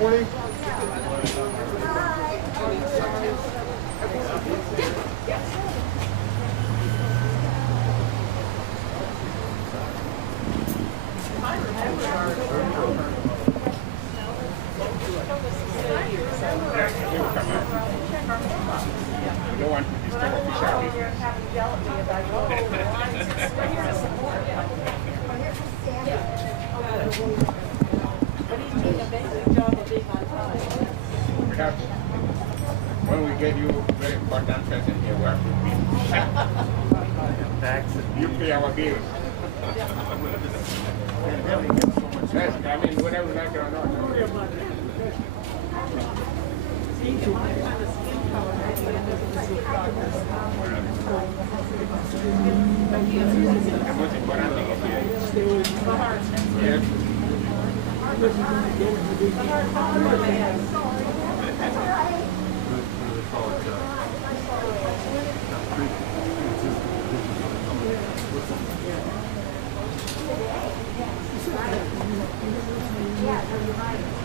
Morning. When we get you very important present here, we have to pay. Taxes. You pay our bills. Yes, I mean, whatever we like it or not. Es muy importante que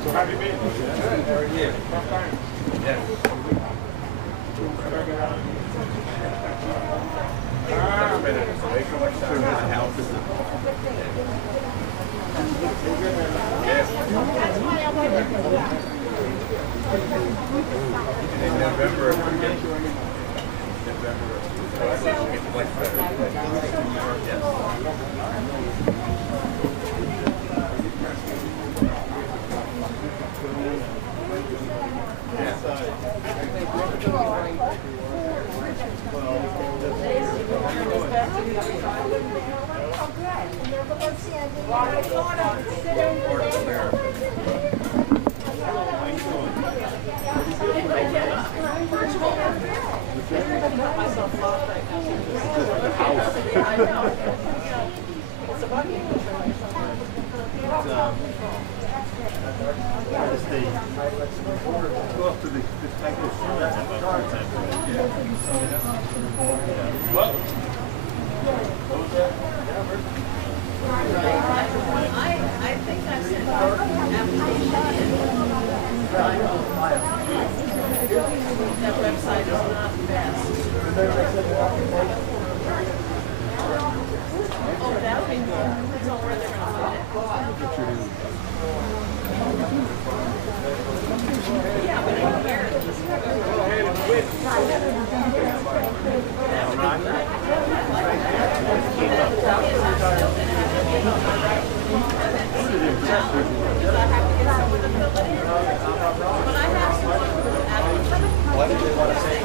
So how have you been? Good. How are you? Tough time. Yeah. In November, I think I sent an application in. That website is not the best. Oh, that would be good. That's all where they're going to put it. Yeah, but in here, Why did they want to say?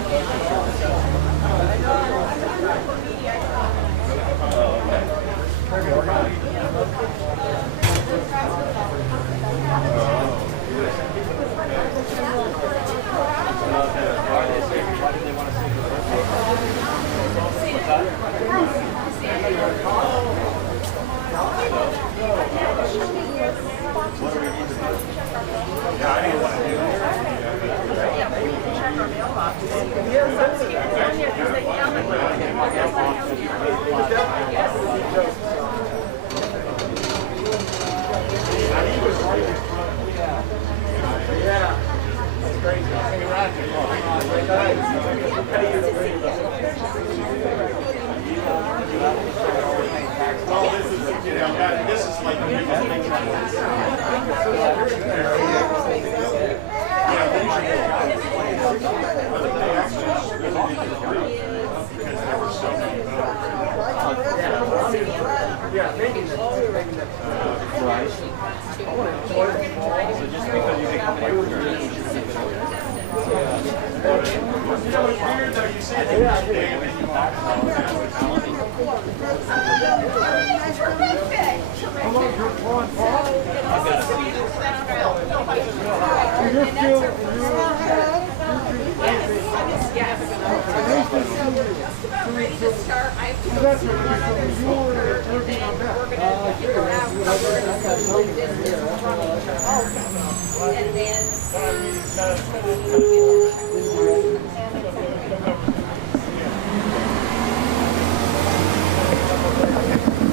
just about ready to start. I have to So go that's see what one other you were smoker, and working then on that. we're gonna figure out how we're gonna socially distance from each other. And then,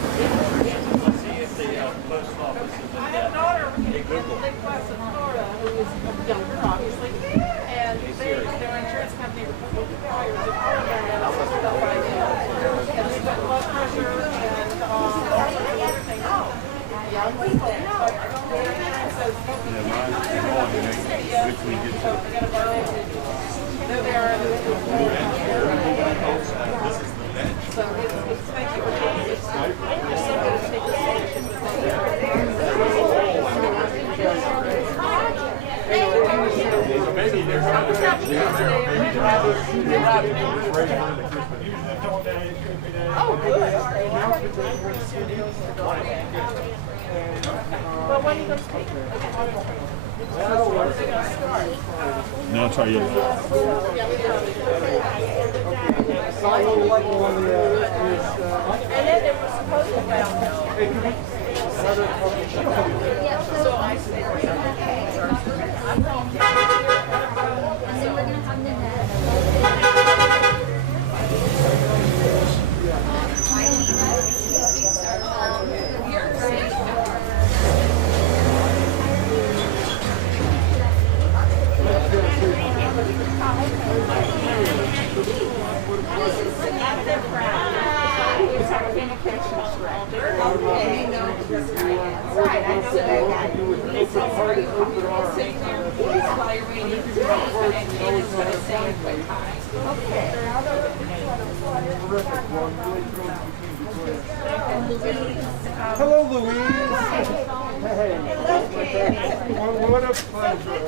See if the post office is I have a daughter in Lake Plaza, Florida, who is younger, obviously, and their insurance company requires a program and stuff like that. And they've got blood pressure and all sorts of other things. Young people. So there they are. So it's thank you for taking this. I'm just so going to take this solution with Maybe they're oh, good. Well, when are you going to speak? No, try you. And then they were supposed to have. So I said, Hello, Louise. Hey. What a pleasure.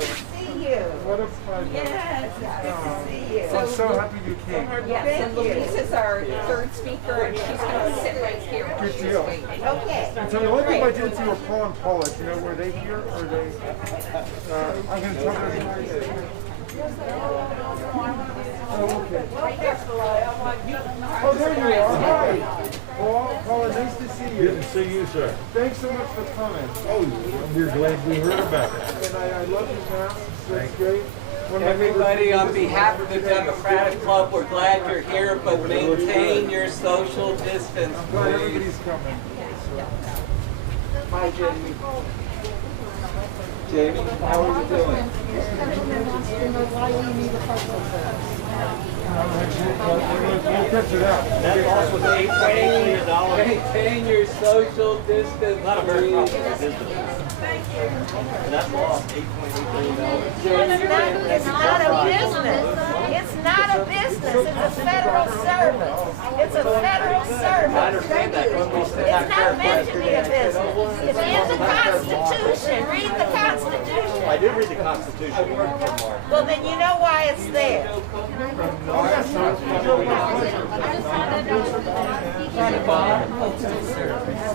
What a pleasure. yes, it's good to see you. I'm so happy you came. Yes, and Louise is our third speaker, and she's going to sit right here. while Good she's deal. waiting. okay. And so the only thing I didn't see were Paul and Paula. Do you know, were they here or they? I'm going to tell them. Oh, okay. Oh, there you are. Hi. Paula, nice to see you. Good to see you, sir. Thanks so much for coming. Oh, we're glad we heard about it. And I love your mask. That's great. One of my Everybody, favorite on behalf of the Democratic Club, we're glad you're here, but maintain your social distance, Glad please. everybody's coming. Hi, Jamie. Jamie, how are you doing? We'll get to that. That cost was $8.8 million. Maintain your social distance, Not a very please. profitable business. And that's lost $8.8 million. It's not a business. It's not a business. It's a federal service. It's a federal I service. understand that. It's not meant to be a business. It's in the Constitution. Read the Constitution. I did read the Constitution. Well, then you know why it's there.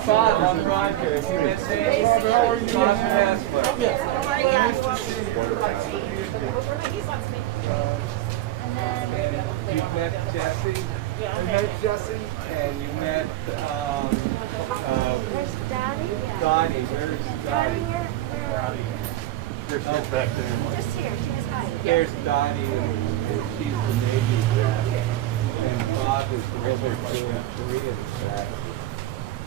Bob, I'm Roger. If you miss anything, Bob Hassler. You met Jesse, I met Jesse. and you met Dottie. Where's Dottie? They're back there. There's Dottie, and she's the Navy vet, and Bob is the World War II and Korean vet,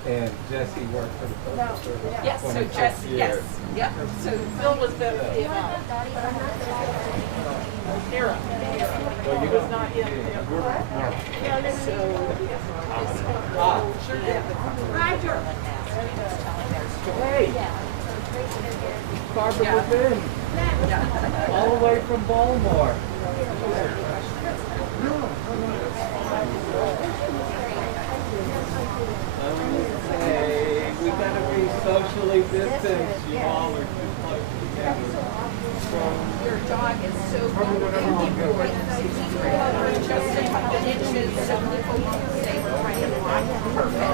and Jesse worked for the Postal Service. Yes, so 26 Jesse, yes, years. yep. So Bill was the Nira. Well, you Was not yet there. Roger. Hey, Barbara Levin, all the way from Baltimore. Hey, we gotta be socially distanced. You all are too close together. Your dog is so good. Just a couple inches, so people won't say we're trying to block. Perfect.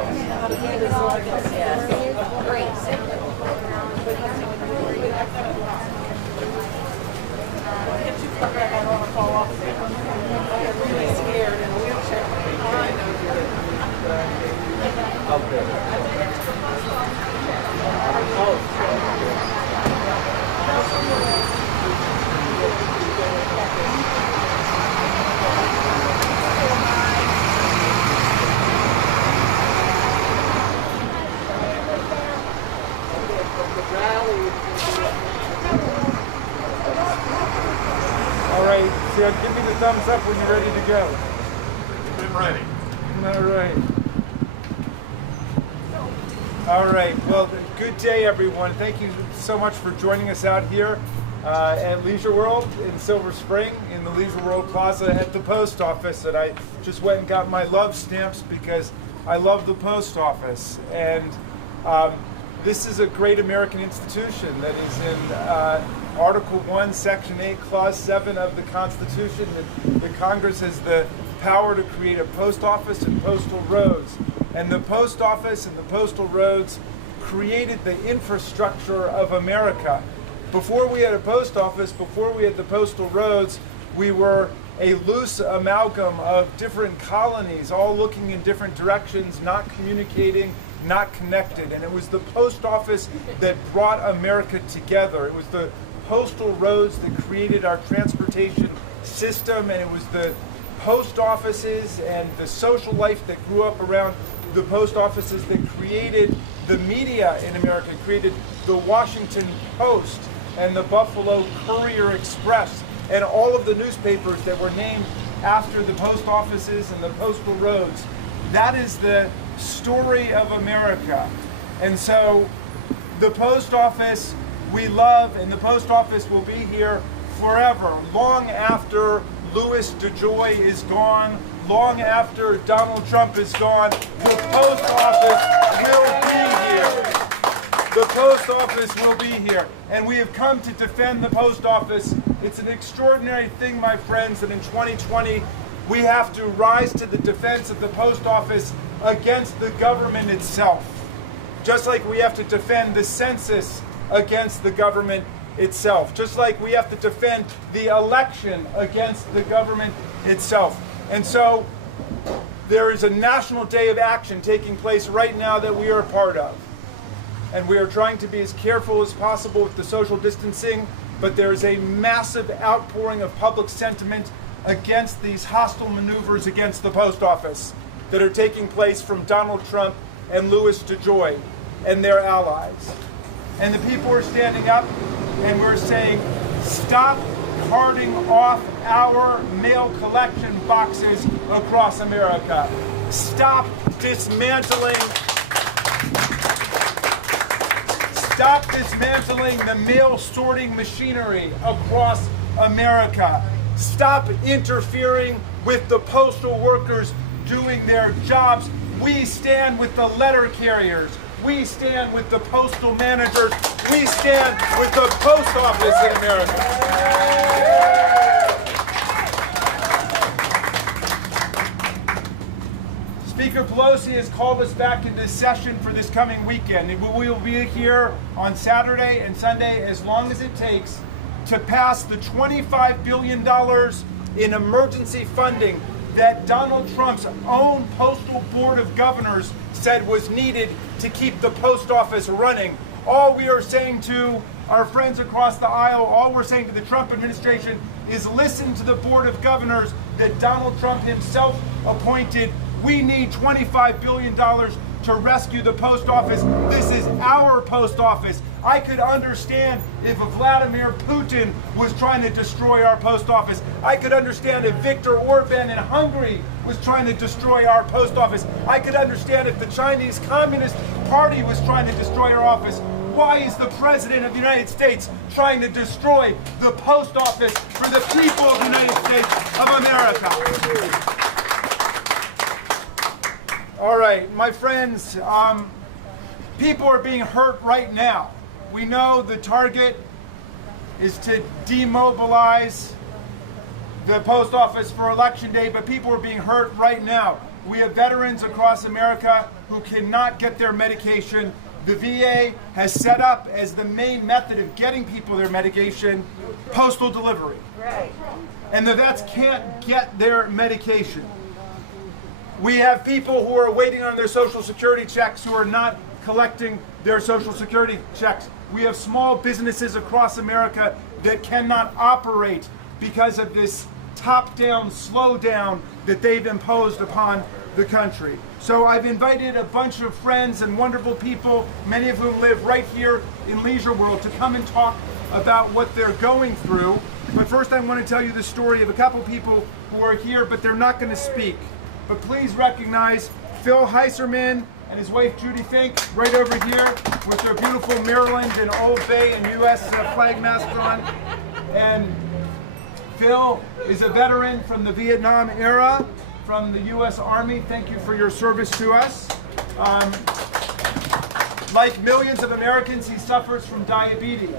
Yes, great. I don't want to fall off. I get really scared in a wheelchair. thumbs up when you're ready to go. Been ready. All right. All right. Well, good day, everyone. Thank you so much for joining us out here at Leisure World in Silver Spring, in the Leisure World Plaza at the post office. And I just went and got my love stamps because I love the post office. And this is a great American institution that is in Article 1, Section 8, Clause 7 of the Constitution. The Congress has the power to create a post office and postal roads. And the post office and the postal roads created the infrastructure of America. Before we had a post office, before we had the postal roads, we were a loose amalgam of different colonies, all looking in different directions, not communicating, not connected. And it was the post office that brought America together. It was the postal roads that created our transportation system, and it was the post offices and the social life that grew up around the post offices that created the media in America, created the Washington Post and the Buffalo Courier Express and all of the newspapers that were named after the post offices and the postal roads. That is the story of America. And so the post office we love, and the post office will be here forever, long after Louis DeJoy is gone, long after Donald Trump is gone. The post office will be here. The post office will be here. And we have come to defend the post office. It's an extraordinary thing, my friends, that in 2020 we have to rise to the defense of the post office against the government itself. Just like we have to defend the census against the government itself. Just like we have to defend the election against the government itself. And so there is a national day of action taking place right now that we are a part of. And we are trying to be as careful as possible with the social distancing, but there is a massive outpouring of public sentiment against these hostile maneuvers against the post office that are taking place from Donald Trump and Louis DeJoy and their allies. And the people are standing up and we're saying, stop carting off our mail collection boxes across America. Stop dismantling the mail sorting machinery across America. Stop interfering with the postal workers doing their jobs. We stand with the letter carriers. We stand with the postal managers. We stand with the post office in America. Speaker Pelosi has called us back into session for this coming weekend. We will be here on Saturday and Sunday as long as it takes to pass the $25 billion in emergency funding that Donald Trump's own Postal Board of Governors said was needed to keep the post office running. All we are saying to our friends across the aisle, all we're saying to the Trump administration is listen to the Board of Governors that Donald Trump himself appointed. We need $25 billion to rescue the post office. This is our post office. I could understand if Vladimir Putin was trying to destroy our post office. I could understand if Viktor Orban in Hungary was trying to destroy our post office. I could understand if the Chinese Communist Party was trying to destroy our office. Why is the President of the United States trying to destroy the post office for the people of the United States of America? All right, my friends, people are being hurt right now. We know the target is to demobilize the post office for Election Day, but people are being hurt right now. We have veterans across America who cannot get their medication. The VA has set up as the main method of getting people their medication, postal delivery. Right. And the vets can't get their medication. We have people who are waiting on their Social Security checks who are not collecting their Social Security checks. We have small businesses across America that cannot operate because of this top-down slowdown that they've imposed upon the country. So I've invited a bunch of friends and wonderful people, many of whom live right here in Leisure World, to come and talk about what they're going through. But first I want to tell you the story of a couple people who are here, but they're not going to speak. But please recognize Phil Heiserman and his wife Judy Fink right over here with their beautiful Maryland and Old Bay and U.S. flag masks on. And Phil is a veteran from the Vietnam era, from the U.S. Army. Thank you for your service to us. Like millions of Americans, he suffers from diabetes.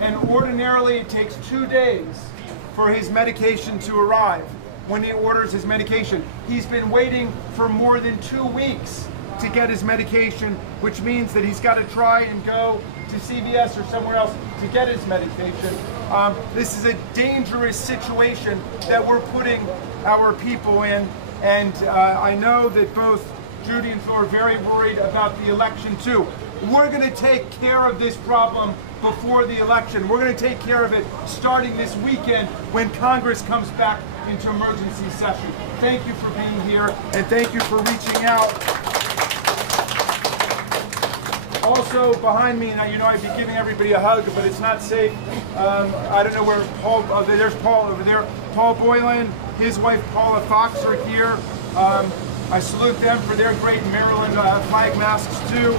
And ordinarily it takes 2 days for his medication to arrive when he orders his medication. He's been waiting for more than 2 weeks to get his medication, which means that he's got to try and go to CVS or somewhere else to get his medication. This is a dangerous situation that we're putting our people in, and I know that both Judy and Phil are very worried about the election too. We're going to take care of this problem before the election. We're going to take care of it starting this weekend when Congress comes back into emergency session. Thank you for being here, and thank you for reaching out. Also behind me, now you know I'd be giving everybody a hug, but it's not safe. I don't know where Paul, there's Paul over there. Paul Boylan, his wife Paula Fox are here. I salute them for their great Maryland flag masks too.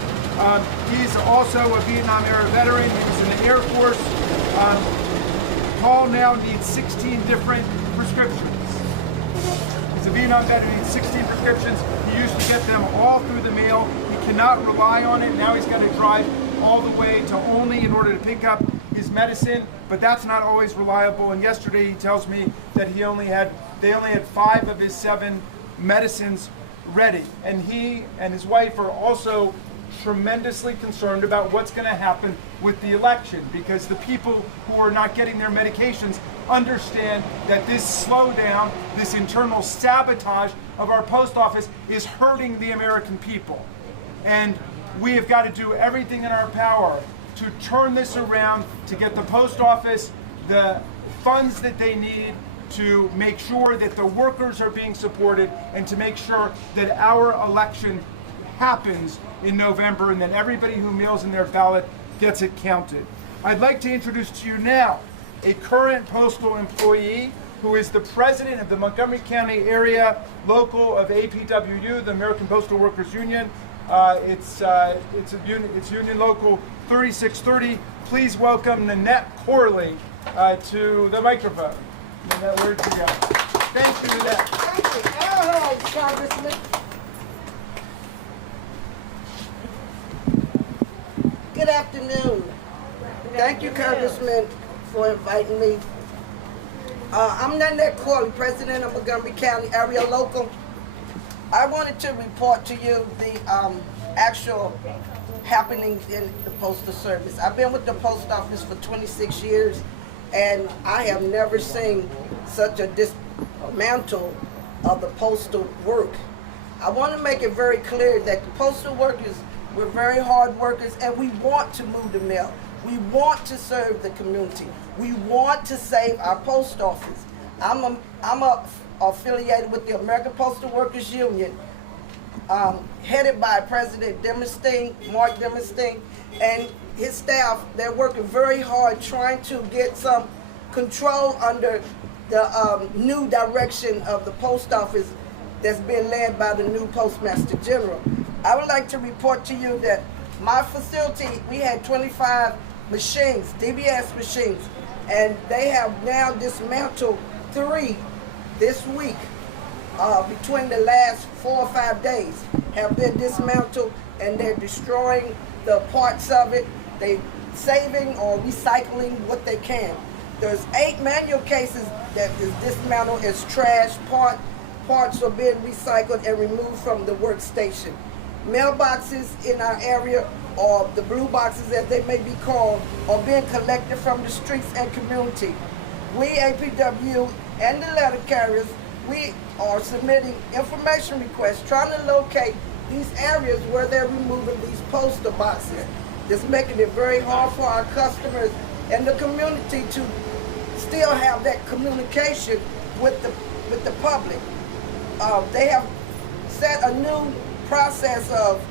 He's also a Vietnam era veteran. He was in the Air Force. Paul now needs 16 different prescriptions. He's a Vietnam veteran, he needs 16 prescriptions. He used to get them all through the mail. He cannot rely on it. Now he's got to drive all the way to Olney in order to pick up his medicine, but that's not always reliable. And yesterday he tells me that they only had 5 of his 7 medicines ready. And he and his wife are also tremendously concerned about what's going to happen with the election, because the people who are not getting their medications understand that this slowdown, this internal sabotage of our post office is hurting the American people. And we have got to do everything in our power to turn this around, to get the post office the funds that they need, to make sure that the workers are being supported, and to make sure that our election happens in November and that everybody who mails in their ballot gets it counted. I'd like to introduce to you now a current postal employee who is the president of the Montgomery County area local of APWU, the American Postal Workers Union. It's Union Local 3630. Please welcome Nanette Corley to the microphone. Nanette, where'd you go? Thank you, Nanette. Thank you. All right, Congressman. Good afternoon. Thank you, Congressman, for inviting me. I'm Nanette Corley, president of Montgomery County Area Local. I wanted to report to you the actual happenings in the Postal Service. I've been with the Post Office for 26 years, and I have never seen such a dismantle of the postal work. I want to make it very clear that the postal workers, we're very hard workers, and we want to move the mail. We want to serve the community. We want to save our post office. I'm affiliated with the American Postal Workers Union, headed by President Mark Demesting, and his staff. They're working very hard trying to get some control under the new direction of the post office that's being led by the new Postmaster General. I would like to report to you that my facility, we had 25 machines, DBS machines, and they have now dismantled 3 this week. Between the last 4 or 5 days have been dismantled, and they're destroying the parts of it. They saving or recycling what they can. There's 8 manual cases that is dismantled as trash. Parts are being recycled and removed from the workstation. Mailboxes in our area, or the blue boxes as they may be called, are being collected from the streets and community. We, APW, and the letter carriers, we are submitting information requests trying to locate these areas where they're removing these postal boxes. That's making it very hard for our customers and the community to still have that communication with the public. They have set a new process of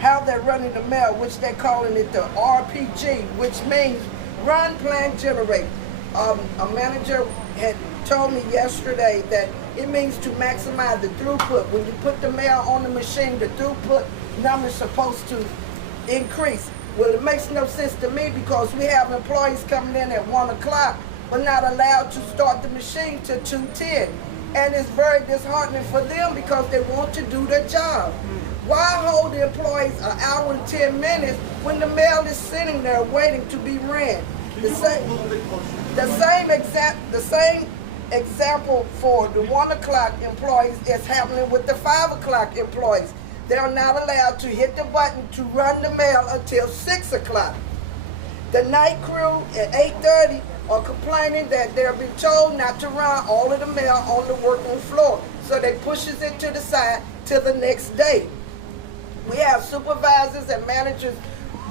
how they're running the mail, which they're calling it the RPG, which means run, plan, generate. a manager had told me yesterday that it means to maximize the throughput. When you put the mail on the machine, the throughput number is supposed to increase. Well, it makes no sense to me because we have employees coming in at 1 o'clock but not allowed to start the machine till 2:10. And it's very disheartening for them because they want to do their job. Why hold the employees an hour and 10 minutes when the mail is sitting there waiting to be ran? The same example for the 1 o'clock employees is happening with the 5 o'clock employees. They're not allowed to hit the button to run the mail until 6 o'clock. The night crew at 8:30 are complaining that they're being told not to run all of the mail on the working floor. So they pushes it to the side till the next day. We have supervisors and managers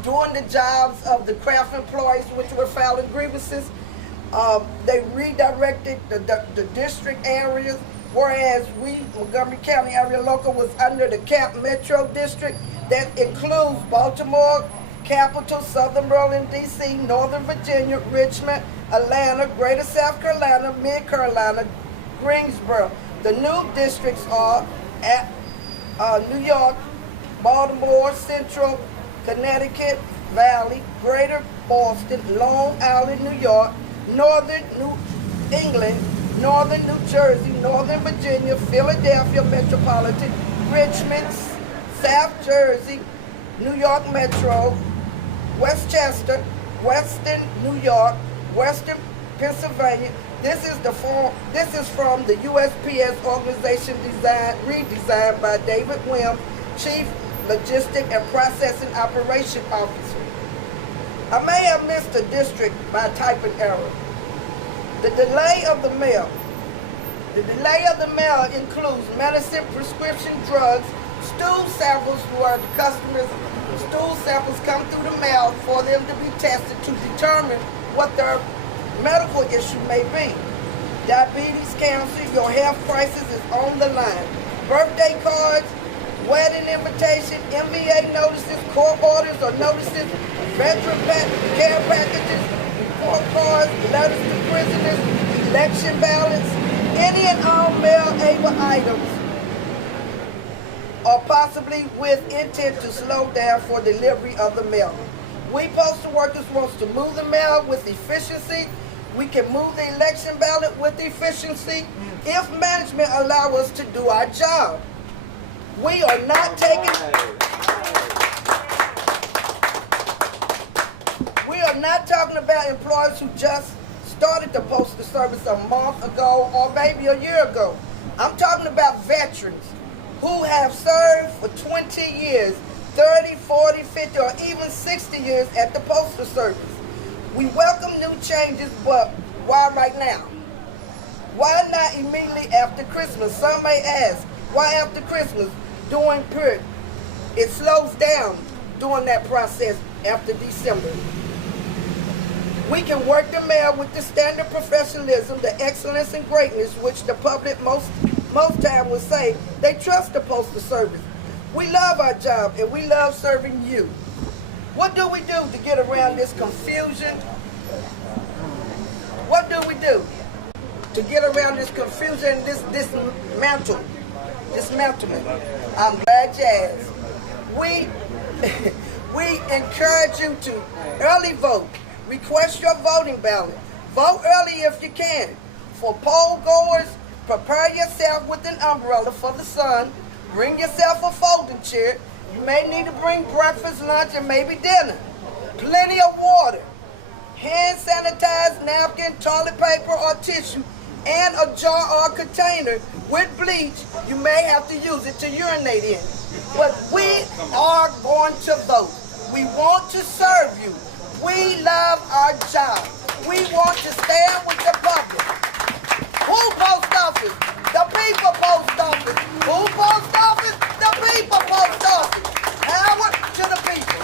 doing the jobs of the craft employees which were filing grievances. They redirected the district areas, whereas we, Montgomery County Area Local, was under the CAP Metro District that includes Baltimore, Capital, Southern Maryland, D.C., Northern Virginia, Richmond, Atlanta, Greater South Carolina, Mid-Carolina, Greensboro. The new districts are at New York, Baltimore, Central, Connecticut, Valley, Greater Boston, Long Island, New York, Northern New England, Northern New Jersey, Northern Virginia, Philadelphia Metropolitan, Richmond, South Jersey, New York Metro, Westchester, Western New York, Western Pennsylvania. This is from the USPS organization redesigned by David Wim, Chief Logistic and Processing Operation Officer. I may have missed a district by typing error. The delay of the mail. The delay of the mail includes medicine, prescription drugs, stool samples where the customers' stool samples come through the mail for them to be tested to determine what their medical issue may be. Diabetes, cancer, your health crisis is on the line. Birthday cards, wedding invitation, MVA notices, court orders or notices, veteran care packages, report cards, letters to prisoners, election ballots, any and all mail-able items, or possibly with intent to slow down for delivery of the mail. We postal workers want to move the mail with efficiency. We can move the election ballot with efficiency if management allow us to do our job. We are not talking about employees who just started the postal service a month ago or maybe a year ago. I'm talking about veterans who have served for 20 years, 30, 40, 50, or even 60 years at the postal service. We welcome new changes, but why right now? Why not immediately after Christmas? Some may ask, why after Christmas? During period. It slows down during that process after December. We can work the mail with the standard professionalism, the excellence and greatness which the public most time would say they trust the postal service. We love our job and we love serving you. What do we do to get around this confusion? What do we do to get around this confusion and this dismantlement? I'm glad you asked. We encourage you to early vote. Request your voting ballot. Vote early if you can. For poll goers, prepare yourself with an umbrella for the sun. Bring yourself a folding chair. You may need to bring breakfast, lunch, and maybe dinner. Plenty of water. Hand sanitized napkin, toilet paper, or tissue, and a jar or container with bleach. You may have to use it to urinate in. But we are going to vote. We want to serve you. We love our job. We want to stand with the public. Who post office? The people post office. Who post office? The people post office. Howard to the people.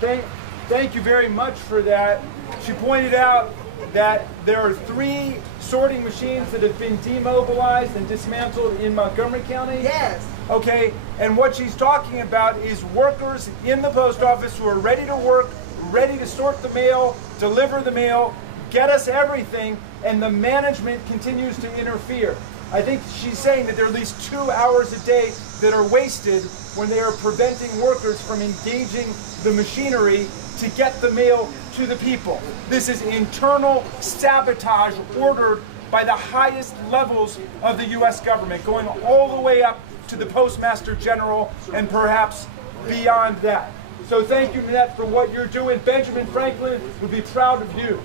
Thank you. Thank you very much for that. She pointed out that there are 3 sorting machines that have been demobilized and dismantled in Montgomery County? Yes. Okay, and what she's talking about is workers in the post office who are ready to work, ready to sort the mail, deliver the mail, get us everything, and the management continues to interfere. I think she's saying that there are at least 2 hours a day that are wasted when they are preventing workers from engaging the machinery to get the mail to the people. This is internal sabotage ordered by the highest levels of the U.S. government, going all the way up to the Postmaster General and perhaps beyond that. So thank you, Nanette, for what you're doing. Benjamin Franklin would be proud of you.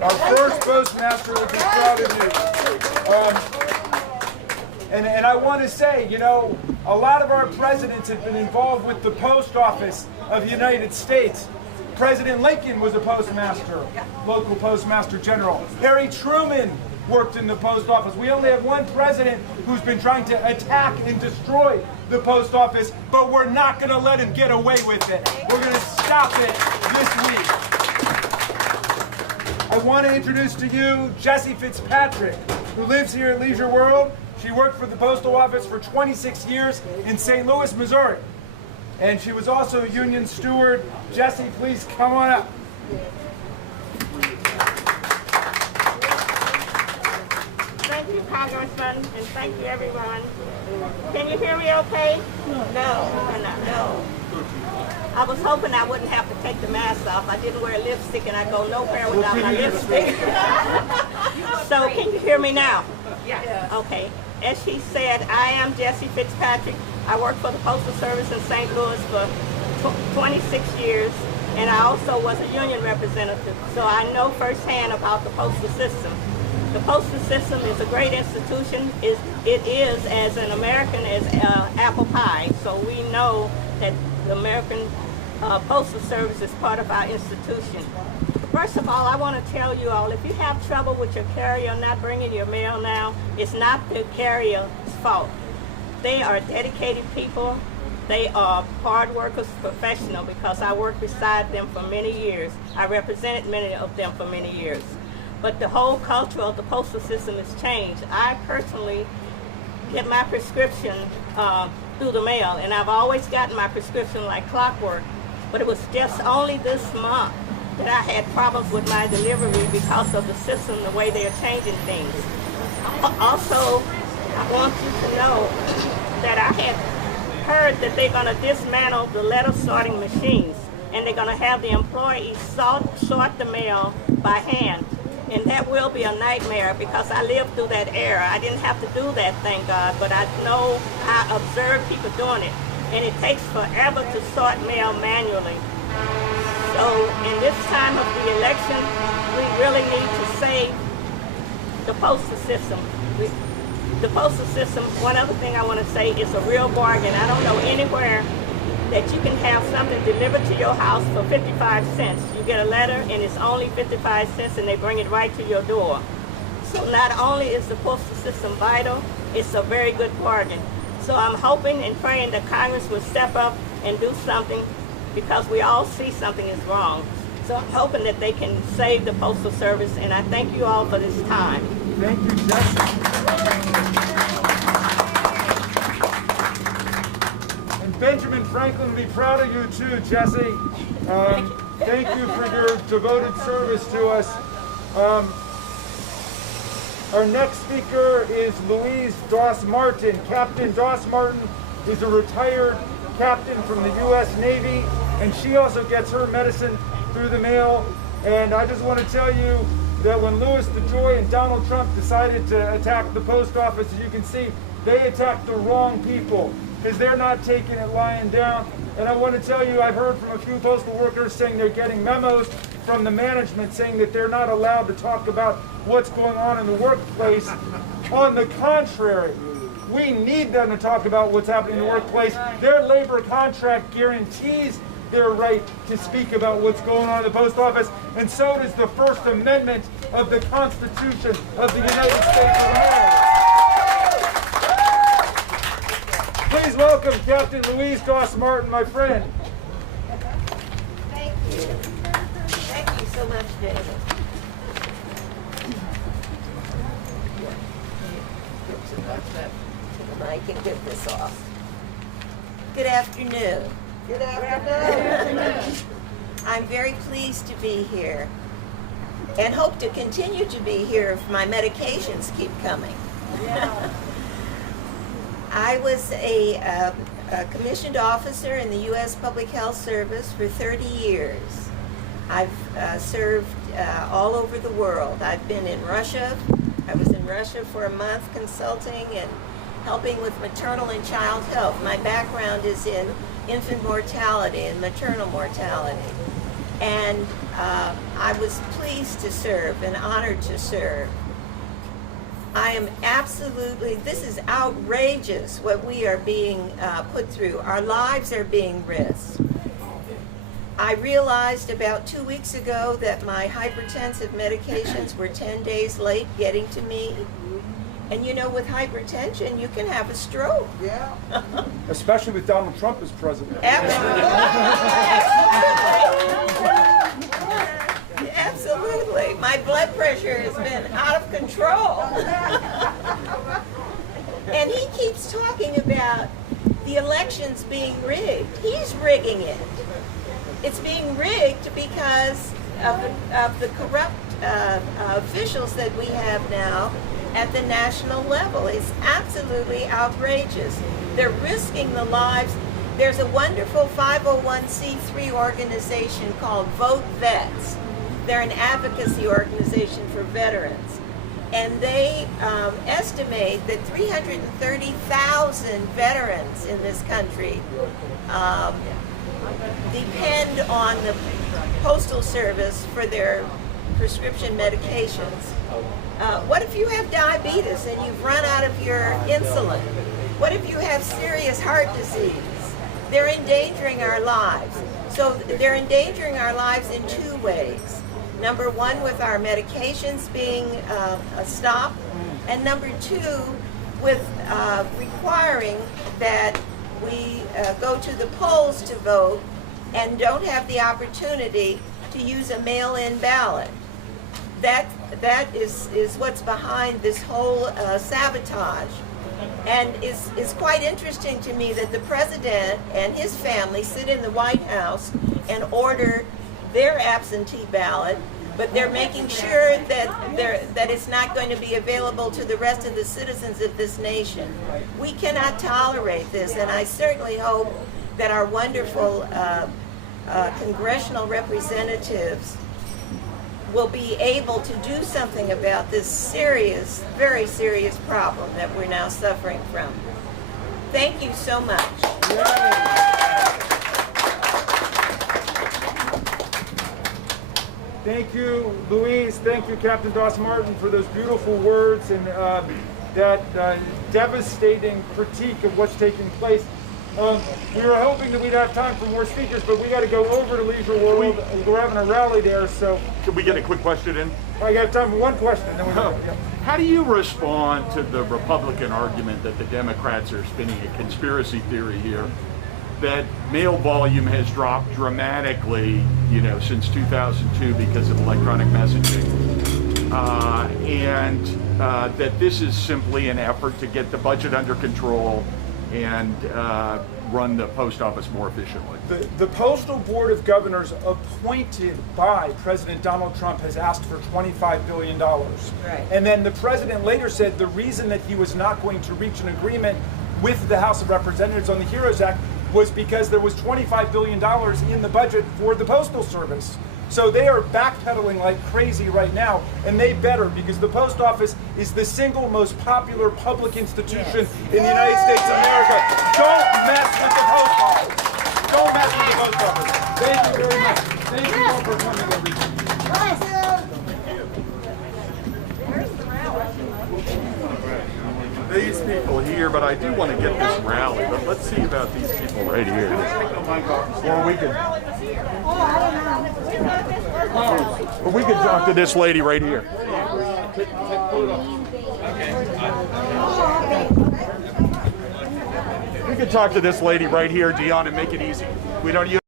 Our first Postmaster would be proud of you. And I want to say, you know, a lot of our presidents have been involved with the Post Office of the United States. President Lincoln was a postmaster, local postmaster general. Harry Truman worked in the post office. We only have one president who's been trying to attack and destroy the post office, but we're not going to let him get away with it. We're going to stop it this week. I want to introduce to you Jessie Fitzpatrick, who lives here at Leisure World. She worked for the Postal Office for 26 years in St. Louis, Missouri. And she was also a union steward. Jessie, please come on up. Thank you, Congressman, and thank you, everyone. Can you hear me okay? No. I was hoping I wouldn't have to take the mask off. I didn't wear lipstick, and I go nowhere without my lipstick. So can you hear me now? Yes. Okay. As she said, I am Jessie Fitzpatrick. I worked for the Postal Service in St. Louis for 26 years, and I also was a union representative, so I know firsthand about the postal system. The postal system is a great institution. It is as an American as apple pie, so we know that the American Postal Service is part of our institution. First of all, I want to tell you all, if you have trouble with your carrier not bringing your mail now, it's not the carrier's fault. They are dedicated people. They are hard workers, professional, because I worked beside them for many years. I represented many of them for many years. But the whole culture of the postal system has changed. I personally get my prescription through the mail, and I've always gotten my prescription like clockwork. But it was just only this month that I had problems with my delivery because of the system, the way they are changing things. Also, I want you to know that I had heard that they're going to dismantle the letter sorting machines, and they're going to have the employees sort the mail by hand. And that will be a nightmare because I lived through that era. I didn't have to do that, thank God, but I know I observed people doing it. And it takes forever to sort mail manually. So in this time of the election, we really need to save the postal system. The postal system, one other thing I want to say, is a real bargain. I don't know anywhere that you can have something delivered to your house for 55 cents. You get a letter and it's only 55 cents and they bring it right to your door. So not only is the postal system vital, it's a very good bargain. So I'm hoping and praying that Congress will step up and do something, because we all see something is wrong. So I'm hoping that they can save the Postal Service, and I thank you all for this time. Thank you, Jessie. And Benjamin Franklin will be proud of you too, Jessie. Thank you for your devoted service to us. Our next speaker is Louise Doss Martin. Captain Doss Martin is a retired captain from the U.S. Navy, and she also gets her medicine through the mail. And I just want to tell you that when Louis DeJoy and Donald Trump decided to attack the post office, as you can see, they attacked the wrong people, because they're not taking it lying down. And I want to tell you, I've heard from a few postal workers saying they're getting memos from the management saying that they're not allowed to talk about what's going on in the workplace. On the contrary, we need them to talk about what's happening in the workplace. Their labor contract guarantees their right to speak about what's going on in the post office, and so does the First Amendment of the Constitution of the United States of America. Please welcome Captain Louise Doss Martin, my friend. Thank you. Thank you so much, David. I can get this off. Good afternoon. Good afternoon. I'm very pleased to be here and hope to continue to be here if my medications keep coming. I was a commissioned officer in the U.S. Public Health Service for 30 years. I've served all over the world. I've been in Russia. I was in Russia for a month consulting and helping with maternal and child health. My background is in infant mortality and maternal mortality. And I was pleased to serve and honored to serve. I am absolutely, this is outrageous what we are being put through. Our lives are being risked. I realized about 2 weeks ago that my hypertensive medications were 10 days late getting to me. And you know, with hypertension, you can have a stroke. Yeah. Especially with Donald Trump as president. Absolutely. My blood pressure has been out of control. And he keeps talking about the elections being rigged. He's rigging it. It's being rigged because of the corrupt officials that we have now at the national level. It's absolutely outrageous. They're risking the lives. There's a wonderful 501c3 organization called Vote Vets. They're an advocacy organization for veterans. And they estimate that 330,000 veterans in this country depend on the Postal Service for their prescription medications. What if you have diabetes and you've run out of your insulin? What if you have serious heart disease? They're endangering our lives. So they're endangering our lives in two ways. Number one, with our medications being stopped, and number two, with requiring that we go to the polls to vote and don't have the opportunity to use a mail-in ballot. That is what's behind this whole sabotage. And it's quite interesting to me that the president and his family sit in the White House and order their absentee ballot, but they're making sure that it's not going to be available to the rest of the citizens of this nation. We cannot tolerate this, and I certainly hope that our wonderful congressional representatives will be able to do something about this serious, very serious problem that we're now suffering from. Thank you so much. Thank you, Louise. Thank you, Captain Doss Martin, for those beautiful words and that devastating critique of what's taking place. We were hoping that we'd have time for more speakers, but we got to go over to Leisure World. We're having a rally there, so. Can we get a quick question in? I got time for one question. Then we go. Yeah. How do you respond to the Republican argument that the Democrats are spinning a conspiracy theory here, that mail volume has dropped dramatically, since 2002 because of electronic messaging, and that this is simply an effort to get the budget under control and run the post office more efficiently? The Postal Board of Governors appointed by President Donald Trump has asked for $25 billion. Right. And then the president later said the reason that he was not going to reach an agreement with the House of Representatives on the HEROES Act was because there was $25 billion in the budget for the Postal Service. So they are backpedaling like crazy right now, and they better, because the post office is the single most popular public institution in the United States of America. Don't mess with the post office. Don't mess with the post office. Thank you very much. Thank you all for coming, everybody. These people here, but I do want to get this rally, but let's see about these people right here. Or we could. Or we could talk to this lady right here. We could talk to this lady right here, Dion, and make it easy. We don't use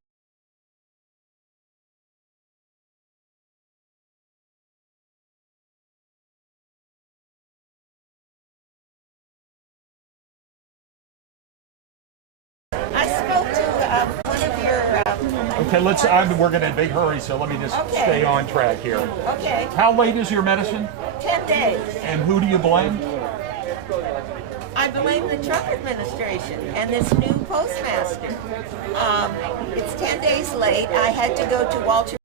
one of your, Okay, we're going to in a big hurry, so let me just Okay. stay on track here. okay, How late is your medicine? 10 days. And who do you blame? I blame the Trump administration and this new postmaster. It's 10 days late. I had to go to Walter